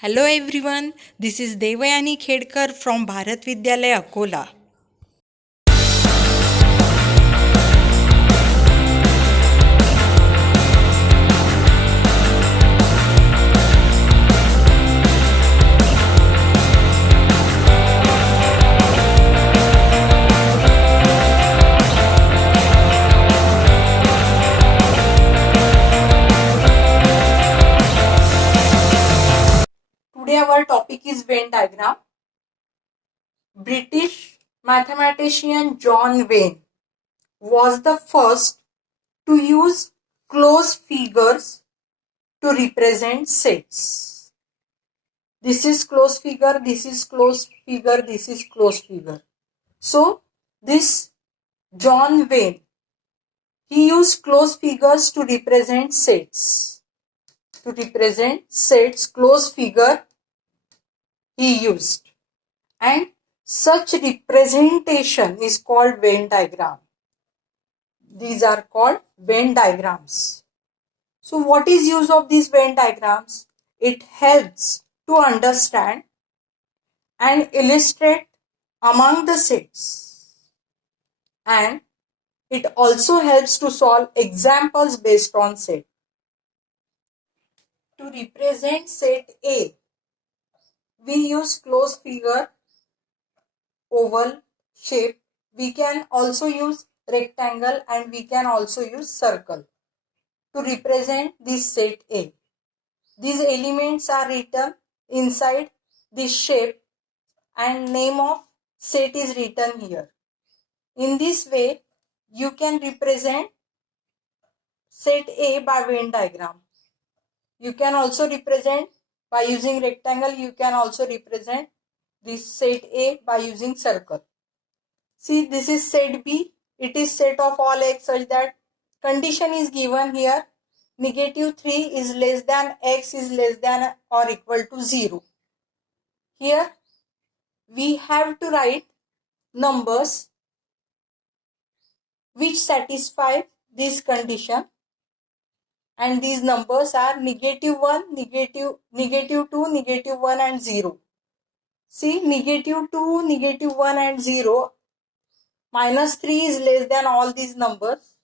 Hello everyone, this is Devayani Khedkar from Bharat Vidyalaya Akola. Today our topic is Venn diagram. British mathematician John Venn was the first to use closed figures to represent sets. This is closed figure, this is closed figure, this is closed figure. So this John Venn, he used closed figures to represent sets. To represent sets, closed figure he used. And such representation is called Venn diagram. These are called Venn diagrams. So what is use of these Venn diagrams? It helps to understand and illustrate among the sets. And it also helps to solve examples based on set. To represent set A, we use closed figure, oval shape. We can also use rectangle and we can also use circle to represent this set A. These elements are written inside this shape and name of set is written here. In this way, you can represent set A by Venn diagram. You can also represent by using rectangle. You can also represent this set A by using circle. See, this is set B. It is set of all x such that condition is given here. -3 is less than x is less than or equal to 0. Here we have to write numbers which satisfy this condition, and these numbers are -1, -2, -1 and 0. See, -2, -1 and 0, -3 is less than all these numbers,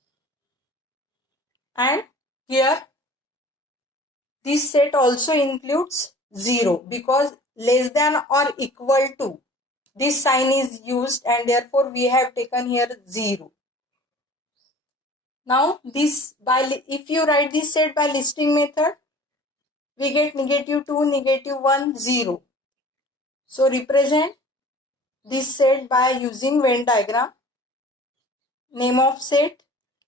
and here this set also includes 0 because less than or equal to, this sign is used and therefore we have taken here 0. Now this, if you write this set by listing method, we get -2, -1, 0. So represent this set by using Venn diagram. Name of set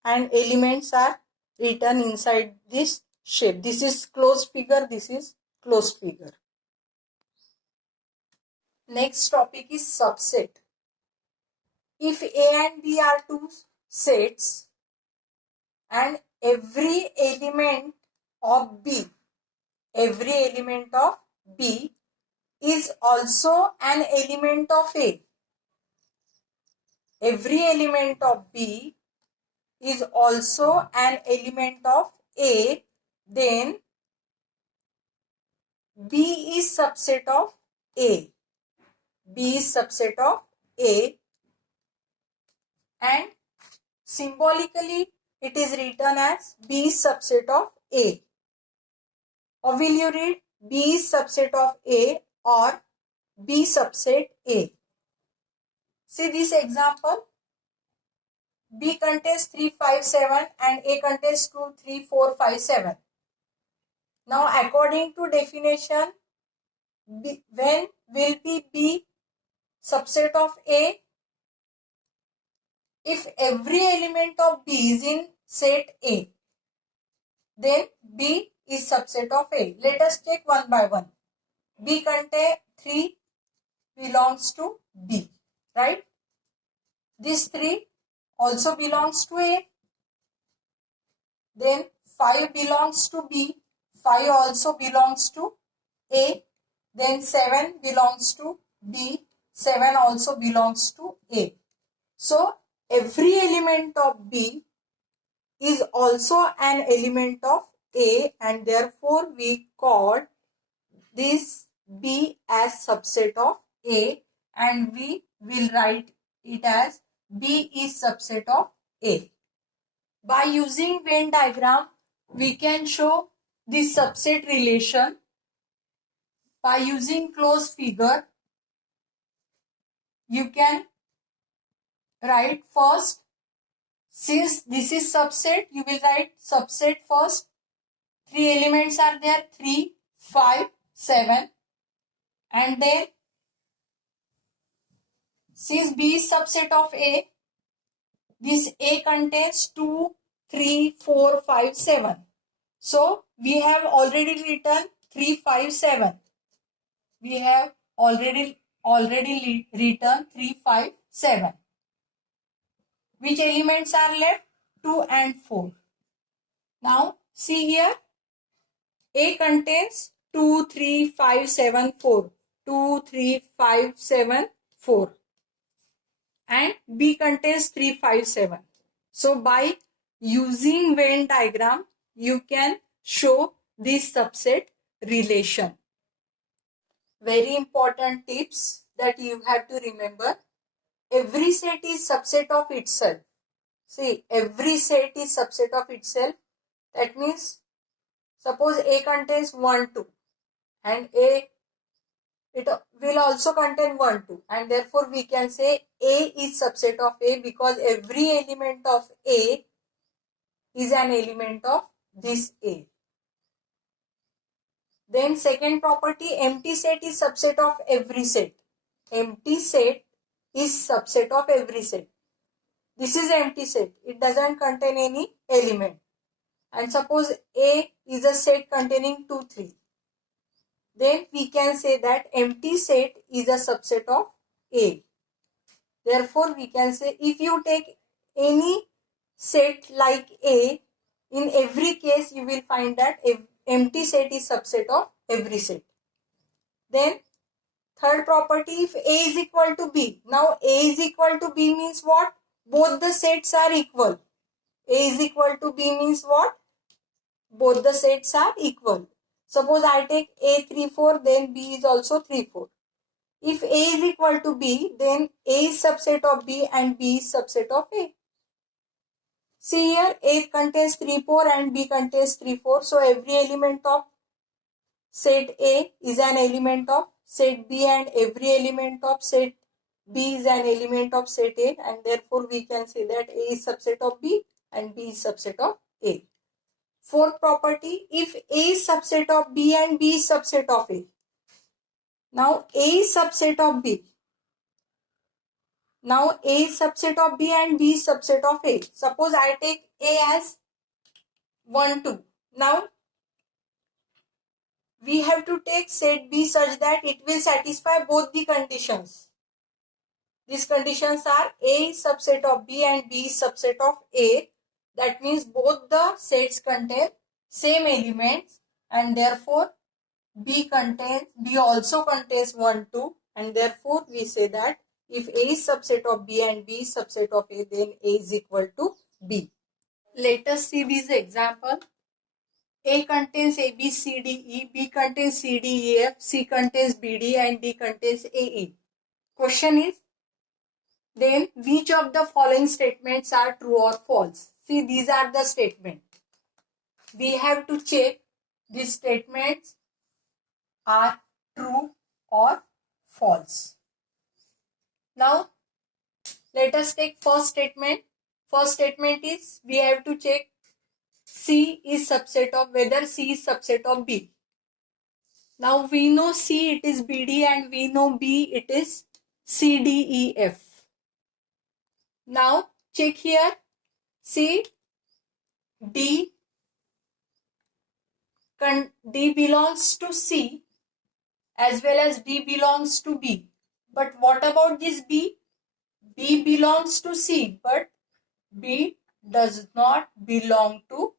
and elements are written inside this shape. This is closed figure, this is closed figure. Next topic is subset. If A and B are two sets and every element of B is also an element of A. Every element of B is also an element of A, then B is subset of A. B is subset of A, and symbolically it is written as B is subset of A. Or will you read B is subset of A or B subset A? See this example. B contains 3, 5, 7 and A contains 2, 3, 4, 5, 7. Now according to definition, when will be B subset of A? If every element of B is in set A, then B is subset of A. Let us take one by one. B contains 3 belongs to B, right? This 3 also belongs to A. Then 5 belongs to B. 5 also belongs to A. Then 7 belongs to B. 7 also belongs to A. So every element of B is also an element of A, and therefore we call this B as subset of A, and we will write it as B is subset of A. By using Venn diagram, we can show this subset relation. By using closed figure, you can write first, since this is subset, you will write subset first. 3 elements are there, 3, 5, 7. And then, since B is subset of A, this A contains 2, 3, 4, 5, 7. So, we have already written 3, 5, 7. We have already written 3, 5, 7. Which elements are left? 2 and 4. Now, see here. A contains 2, 3, 5, 7, 4. 2, 3, 5, 7, 4. And B contains 3, 5, 7. So, by using Venn diagram, you can show this subset relation. Very important tips that you have to remember. Every set is subset of itself. See, every set is subset of itself. That means, suppose A contains 1, 2 and it will also contain 1, 2, and therefore we can say A is subset of A because every element of A is an element of this A. Then second property, empty set is subset of every set. Empty set is subset of every set. This is empty set. It doesn't contain any element. And suppose A is a set containing 2, 3. Then we can say that empty set is a subset of A. Therefore, we can say if you take any set like A, in every case you will find that empty set is subset of every set. Then third property, if A is equal to B. Now A is equal to B means what? Both the sets are equal. A is equal to B means what? Both the sets are equal. Suppose I take A 3, 4, then B is also 3, 4. If A is equal to B, then A is subset of B and B is subset of A. See here, A contains 3, 4 and B contains 3, 4. So every element of set A is an element of set B and every element of set B is an element of set A, and therefore we can say that A is subset of B and B is subset of A. Fourth property, if A is subset of B and B is subset of A. Now A is subset of B. Now A is subset of B and B is subset of A. Suppose I take A as 1, 2. Now we have to take set B such that it will satisfy both the conditions. These conditions are A is subset of B and B is subset of A. That means both the sets contain same elements, and therefore B also contains 1, 2, and therefore we say that if A is subset of B and B is subset of A, then A is equal to B. Let us see this example. A contains A, B, C, D, E, B contains C, D, E, F, C contains B, D, and D contains A, E. Question is, then which of the following statements are true or false? See, these are the statements. We have to check these statements are true or false. Now, let us take first statement. First statement is we have to check C is subset of whether C is subset of B. Now we know C it is BD and we know B it is CDEF. Now check here. See, D belongs to C as well as D belongs to B. But what about this B? B belongs to C, but B does not belong to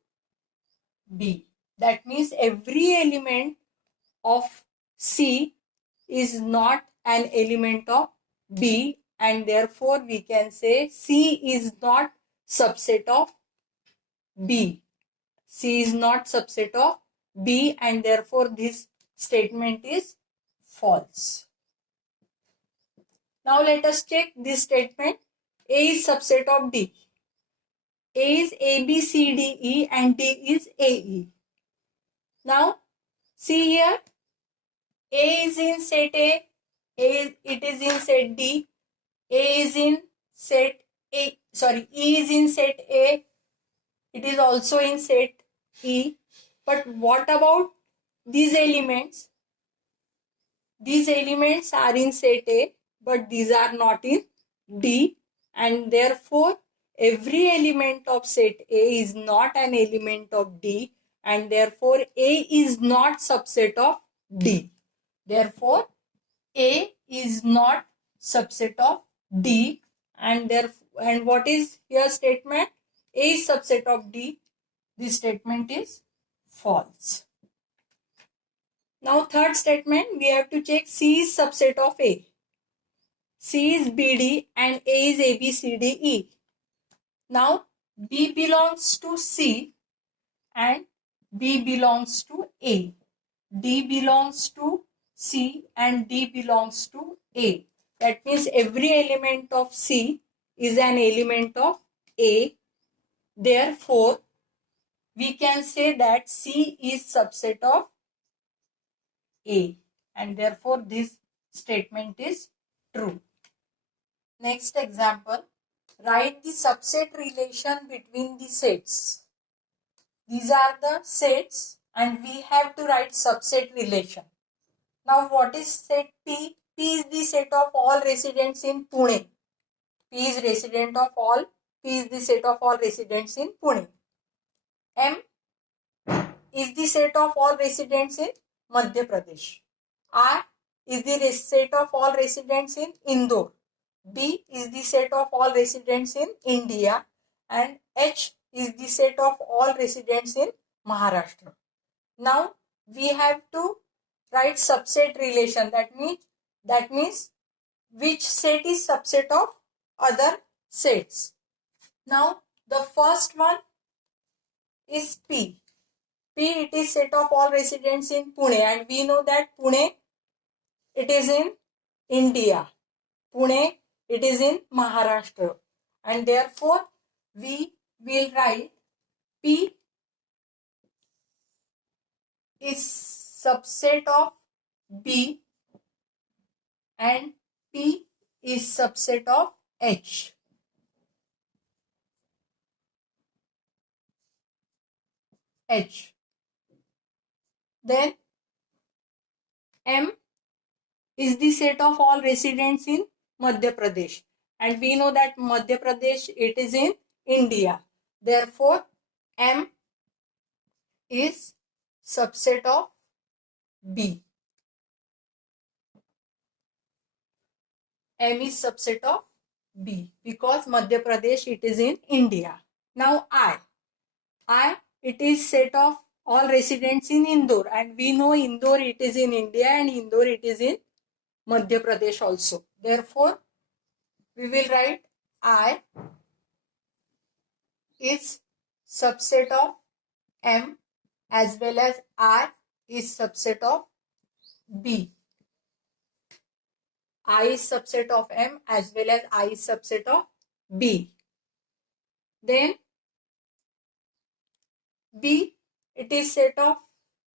B. That means every element of C is not an element of B, and therefore we can say C is not subset of B. C is not subset of B, and therefore this statement is false. Now let us check this statement. A is subset of D. A is A, B, C, D, E and D is A, E. Now see here, A is in set A, it is in set D, A is in set A, sorry, E is in set A, it is also in set E. But what about these elements? These elements are in set A, but these are not in D, and therefore every element of set A is not an element of D, and therefore A is not subset of D. Therefore A is not subset of D, and what is your statement? A is subset of D. This statement is false. Now third statement, we have to check C is subset of A. C is BD and A is ABCDE. Now B belongs to C and B belongs to A. D belongs to C and D belongs to A. That means every element of C is an element of A. Therefore, we can say that C is subset of A, and therefore this statement is true. Next example, write the subset relation between the sets. These are the sets and we have to write subset relation. Now what is set P? P is the set of all residents in Pune. P is the set of all residents in Pune. M is the set of all residents in Madhya Pradesh. R is the set of all residents in Indore. B is the set of all residents in India, and H is the set of all residents in Maharashtra. Now we have to write subset relation. That means which set is subset of other sets. Now the first one is P. P, it is set of all residents in Pune, and we know that Pune, it is in India. Pune, it is in Maharashtra, and therefore we will write P is subset of B and P is subset of H. Then M is the set of all residents in Madhya Pradesh, and we know that Madhya Pradesh, it is in India. Therefore M is subset of B. M is subset of B because Madhya Pradesh, it is in India. Now I, it is set of all residents in Indore, and we know Indore, it is in India, and Indore, it is in Madhya Pradesh also. Therefore we will write I is subset of M as well as I is subset of B. I is subset of M as well as I is subset of B. Then B, it is set of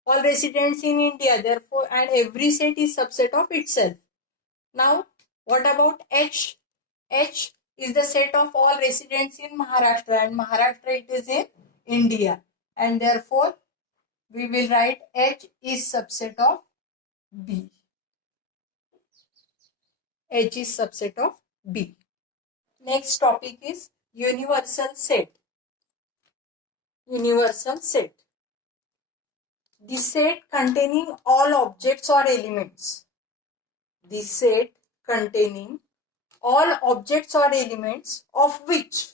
all residents in India, therefore, and every set is subset of itself. Now what about H? H is the set of all residents in Maharashtra, and Maharashtra, it is in India, and therefore we will write H is subset of B. H is subset of B. Next topic is universal set. Universal set. The set containing all objects or elements. The set containing all objects or elements of which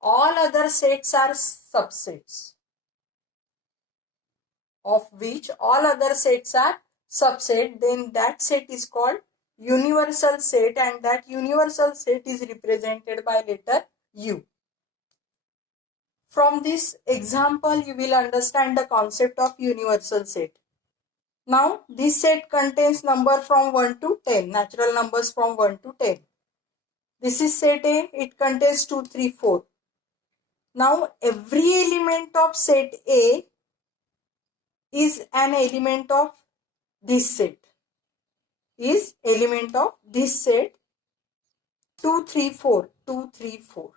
all other sets are subsets. Of which all other sets are subset, then that set is called universal set, and that universal set is represented by letter U. From this example, you will understand the concept of universal set. Now this set contains number from 1 to 10, natural numbers from 1 to 10. This is set A, it contains 2, 3, 4. Now every element of set A is an element of this set. Is element of this set 2, 3, 4, 2, 3, 4.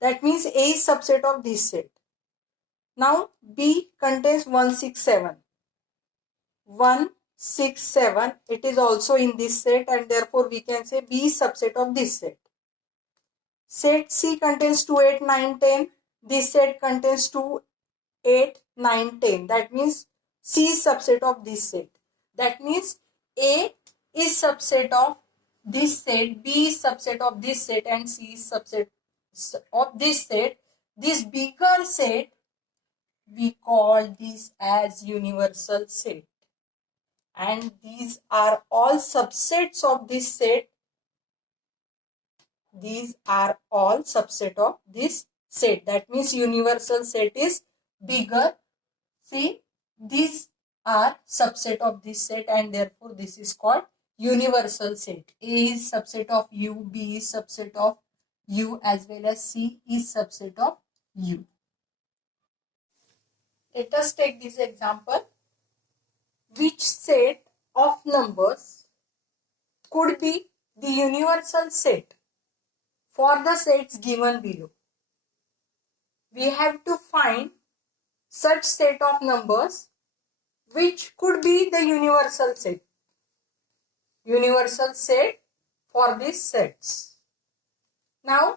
That means A is subset of this set. Now B contains 1, 6, 7. 1, 6, 7. It is also in this set and therefore we can say B is subset of this set. Set C contains 2, 8, 9, 10. This set contains 2, 8, 9, 10. That means C is subset of this set. That means A is subset of this set, B is subset of this set and C is subset of this set. This bigger set, we call this as universal set. And these are all subsets of this set. These are all subset of this set. That means universal set is bigger. See, these are subset of this set and therefore this is called universal set. A is subset of U, B is subset of U as well as C is subset of U. Let us take this example. Which set of numbers could be the universal set for the sets given below? We have to find such set of numbers which could be the universal set. Universal set for these sets. Now,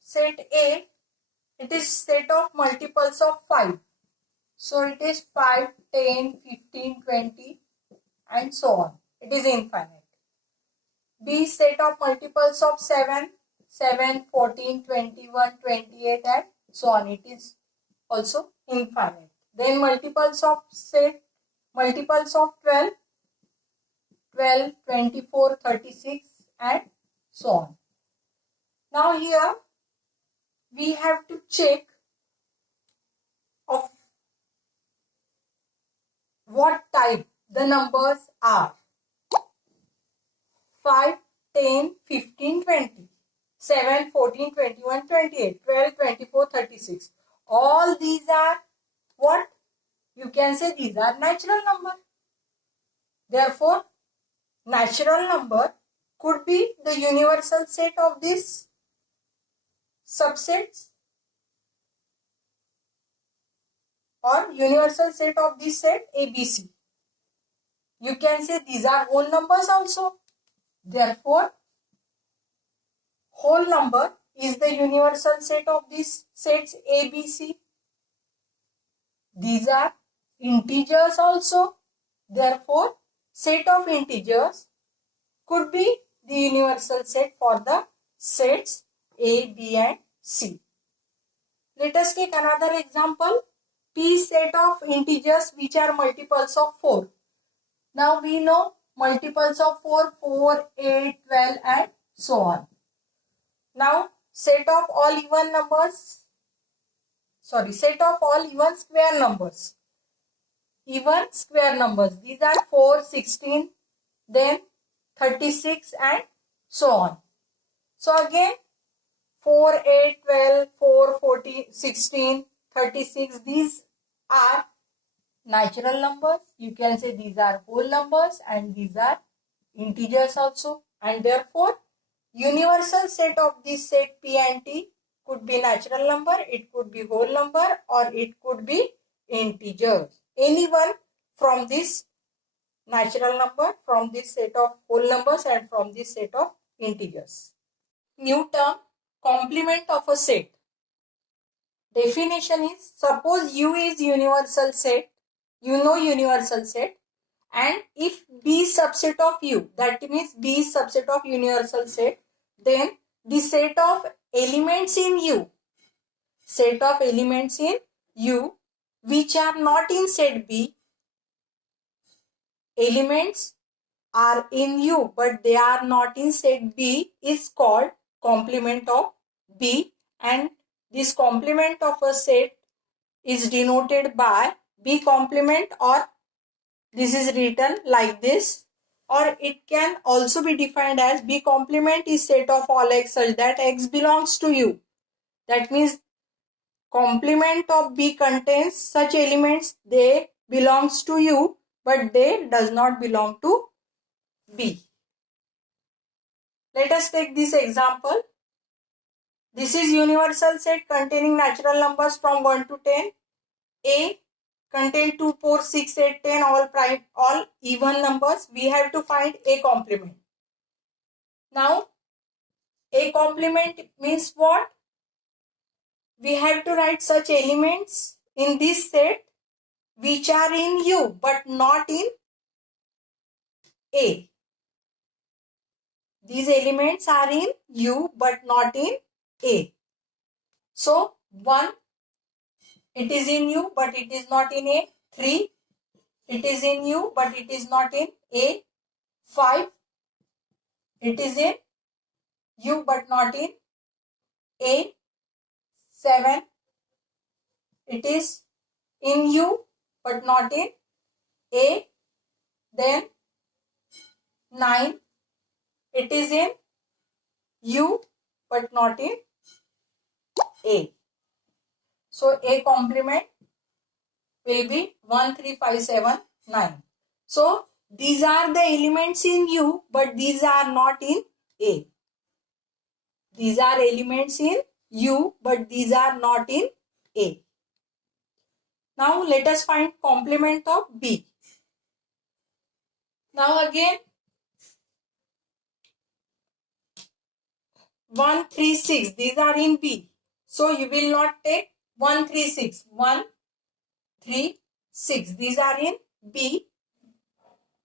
set A, it is set of multiples of 5. So, it is 5, 10, 15, 20 and so on. It is infinite. B, set of multiples of 7, 7, 14, 21, 28 and so on. It is also infinite. Then multiples of set, multiples of 12, 12, 24, 36 and so on. Now here we have to check of what type the numbers are. 5, 10, 15, 20, 7, 14, 21, 28, 12, 24, 36. All these are what? You can say these are natural number. Therefore, natural number could be the universal set of these subsets or universal set of this set ABC. You can say these are whole numbers also. Therefore, whole number is the universal set of these sets ABC. These are integers also. Therefore, set of integers could be the universal set for the sets A, B and C. Let us take another example. P set of integers which are multiples of 4. Now we know multiples of 4, 4, 8, 12 and so on. Now set of all even numbers, set of all even square numbers. Even square numbers, these are 4, 16, then 36 and so on. So again 4, 8, 12, 4, 14, 16, 36, these are natural numbers. You can say these are whole numbers and these are integers also. And therefore, universal set of this set P and T could be natural number, it could be whole number or it could be integers. Anyone from this natural number, from this set of whole numbers and from this set of integers. New term, complement of a set. Definition is, suppose U is universal set, you know universal set, and if B is subset of U, that means B is subset of universal set, then the set of elements in U, which are not in set B, elements are in U but they are not in set B, is called complement of B, and this complement of a set is denoted by B complement, or this is written like this, or it can also be defined as B complement is set of all x such that x belongs to U. That means complement of B contains such elements they belongs to U but they does not belong to B. Let us take this example. This is universal set containing natural numbers from 1 to 10. A contain 2, 4, 6, 8, 10, all even numbers. We have to find A complement. Now, A complement means what? We have to write such elements in this set which are in U but not in A. These elements are in U but not in A. So, 1, it is in U but it is not in A. 3, it is in U but it is not in A. 5, it is in U but not in A. 7, it is in U but not in A. Then 9, it is in U but not in A. So A complement will be 1, 3, 5, 7, 9. So these are the elements in U but these are not in A. These are elements in U but these are not in A. Now let us find complement of B. Now again 1, 3, 6, these are in B. So you will not take 1, 3, 6. 1, 3, 6. These are in B.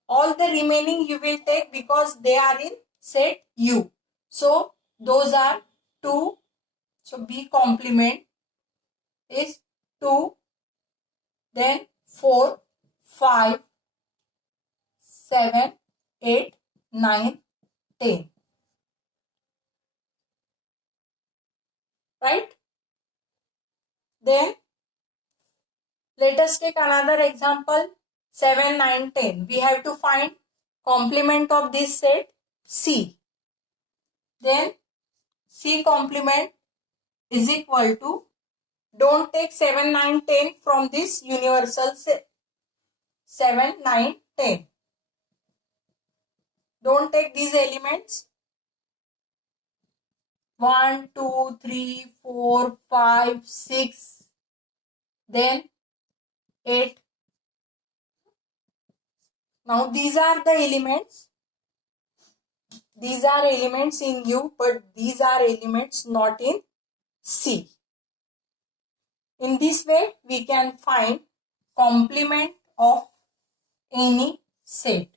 All the remaining you will take because they are in set U. So those are 2. So B complement is 2, then 4, 5, 7, 8, 9, 10. Right? Then let us take another example. 7, 9, 10. We have to find complement of this set C. Then C complement is equal to, don't take 7, 9, 10 from this universal set. 7, 9, 10. Don't take these elements. 1, 2, 3, 4, 5, 6. Then 8. Now these are the elements. These are elements in U but these are elements not in C. In this way we can find complement of any set.